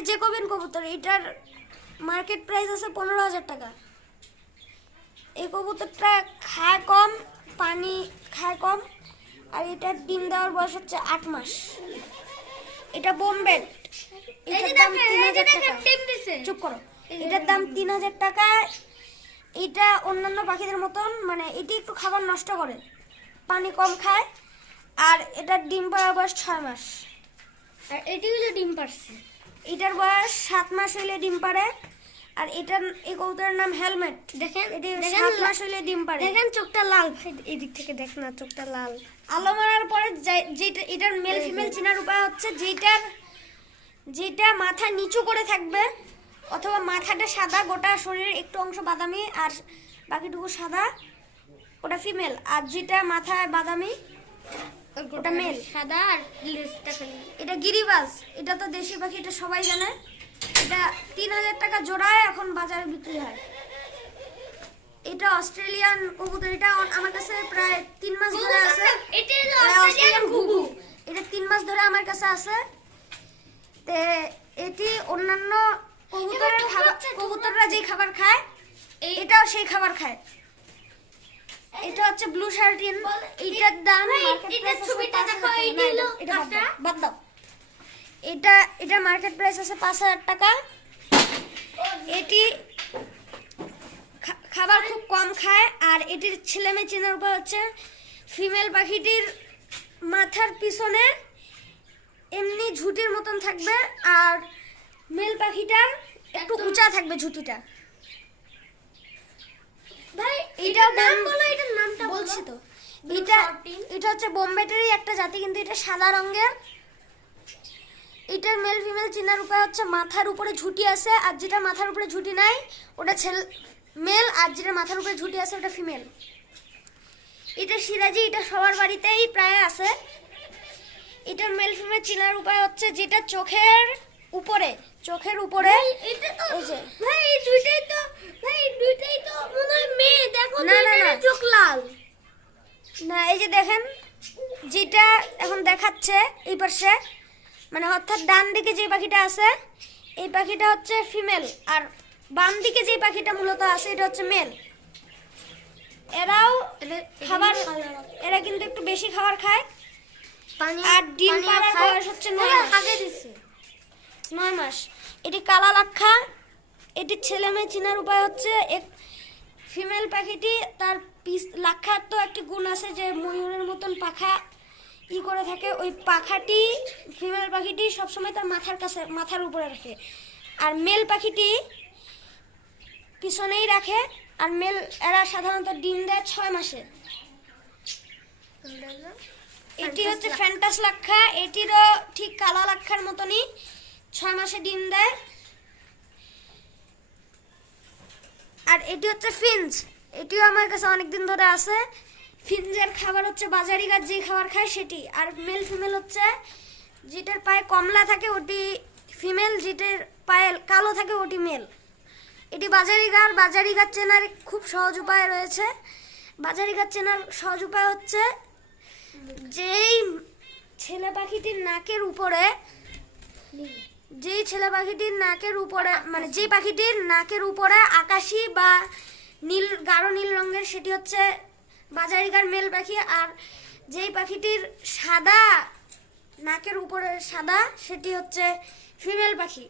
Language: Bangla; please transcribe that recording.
এটা জেকোবিন কবুতর, এটার মার্কেট প্রাইস আছে 15,000 টাকা। এই কবুতরটা খায় কম, পানি খায় কম, আর এটার ডিম দেওয়ার বয়স হচ্ছে 8 মাস। এটা বোম্বেড, এটার দাম 3,000 টাকা। চুপ করো। এটার দাম 3,000 টাকা। এটা অন্যান্য পাখিদের মতন, মানে এটি একটু খাবার নষ্ট করে, পানি কম খায়, আর এটার ডিম পাড়ার বয়স 6 মাস। আর এটি হলো ডিম পারছে, এটার বয়স 7 মাস হইলে ডিম পাড়ে। আর এটার এই কবুতরের নাম হেলমেট। দেখেন এটি 7 মাস হইলে ডিম পাড়ে। দেখেন চোখটা লাল, ভাই এদিক থেকে দেখ না, চোখটা লাল। আলো মারার পরে যেটা এটার মেল ফিমেল চেনার উপায় হচ্ছে যেটা মাথা নিচু করে থাকবে, অথবা মাথাটা সাদা, গোটা শরীরের একটু অংশ বাদামি আর বাকিটুকু সাদা, ওটা ফিমেল। আর যেটা মাথায় বাদামি ওটা মেল। সাদা আর লেজটা খালি। এটা গিরিবাজ, এটা তো দেশি পাখি, এটা সবাই জানে। এটা 3,000 টাকা জোড়ায় এখন বাজারে বিক্রি হয়। এটা অস্ট্রেলিয়ান কবুতর, এটা আমার কাছে প্রায় 3 মাস ধরে আছে। এটা হলো অস্ট্রেলিয়ান ঘুঘু। এটা 3 মাস ধরে আমার কাছে আছে। তে এটি অন্যান্য কবুতরের খাবার, কবুতররা যে খাবার খায় এটাও সেই খাবার খায়। এটা হচ্ছে ব্লু শার্টিন। এটার দাম এটা ছবিটা দেখো, এটা হলো বাদ দাও। এটা মার্কেট প্রাইস আছে 5,000 টাকা। এটি খাবার খুব কম খায়। আর এটির ছেলে মেয়ে চেনার উপায় হচ্ছে ফিমেল পাখিটির মাথার পিছনে এমনি ঝুটির মতন থাকবে, আর মেল পাখিটার একটু উঁচা থাকবে ঝুটিটা। ভাই এটার নাম বলো, এটার নামটা বলছি তো। Blue এটা shorting। এটা হচ্ছে বোম্বেটেরই একটা জাতি, কিন্তু এটা সাদা রঙের। এটার মেল ফিমেল চেনার উপায় হচ্ছে মাথার উপরে ঝুটি আছে, আর যেটা মাথার উপরে ঝুটি নাই ওটা মেল, আর যেটা মাথার উপরে ঝুটি আছে ওটা ফিমেল। এটা সিরাজি, এটা সবার বাড়িতেই প্রায় আছে। এটার মেল ফিমেল চেনার উপায় হচ্ছে যেটা চোখের উপরে এটা তো এই যে, ভাই এই দুইটাই তো মনে হয় মেয়ে। দেখো না, না, দুইটারই না। চোখ লাল। না, এই যে দেখেন, যেটা এখন দেখাচ্ছে এই পাশে, মানে অর্থাৎ ডান দিকে যে পাখিটা আছে এই পাখিটা হচ্ছে ফিমেল, আর বাম দিকে যে পাখিটা মূলত আছে এটা হচ্ছে মেল। এরাও খাবার, এরা কিন্তু একটু বেশি খাবার খায়। আর ডিম পাড়ার বয়স হচ্ছে 9 মাস। আগে দিছে 9 মাস। এটি কালা লাক্ষা। এটির ছেলে মেয়ে চেনার উপায় হচ্ছে ফিমেল পাখিটি তার লাক্ষার তো একটি গুণ আছে যে ময়ূরের মতন পাখা করে থাকে, ওই পাখাটি ফিমেল পাখিটি সবসময় তার মাথার উপরে রাখে। আর মেল পাখিটি পিছনেই রাখে। আর এরা সাধারণত ডিম দেয় 6 মাসে। এটি হচ্ছে ফ্যান্টাস লাক্ষা। এটিরও ঠিক কালা লাক্ষার মতনই 6 মাসে ডিম দেয়। আর এটি হচ্ছে ফিঞ্চ। এটিও আমার কাছে অনেকদিন ধরে আছে। ফিঞ্চের খাবার হচ্ছে বাজারি গাছ যে খাবার খায় সেটি। আর মেল ফিমেল হচ্ছে যেটার পায়ে কমলা থাকে ওটি ফিমেল, যেটার পায়ে কালো থাকে ওটি মেল। এটি বাজারি গাছ চেনার খুব সহজ উপায় রয়েছে। বাজারি গাছ চেনার সহজ উপায় হচ্ছে যেই ছেলে পাখিটির নাকের উপরে মানে যে পাখিটির নাকের উপরে আকাশি বা নীল, গাঢ় নীল রঙের, সেটি হচ্ছে বাজারিগার মেল পাখি। আর যেই পাখিটির সাদা নাকের উপরে সাদা সেটি হচ্ছে ফিমেল পাখি।